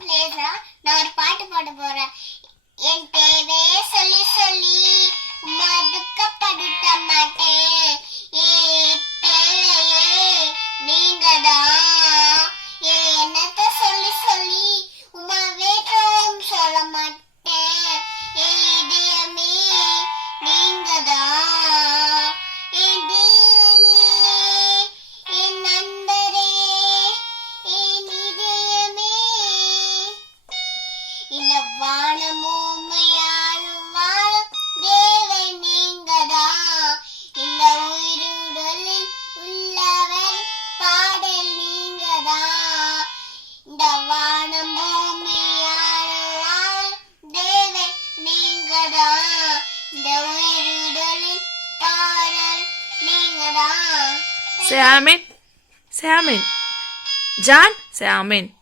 பிளேஸ்ல நான் ஒரு பாட்டு பாட போறேன். என் தேவையே சொல்லி சொல்லி உம்மை துக்கப்படுத்த மாட்டேன். என் தேவையே நீங்கதான். என் எண்ணத்தை சொல்லி சொல்லி உம்மை வேற்றம் சொல்ல மாட்டேன். என் இதயமே நீங்கதான். என் தேவனே, என் நண்பரே, என் இதயமே. இந்த வானமுமையாலும் வாழும் தேவன் நீங்கதான். இந்த உயிருடலில் உள்ளவர் பாடல் நீங்கதான். இந்த வானமுமையாலும் வாழும் தேவன் நீங்கதான். இந்த உயிருடலில் பாடல் நீங்கதான். Say amen. Say amen. John, say amen.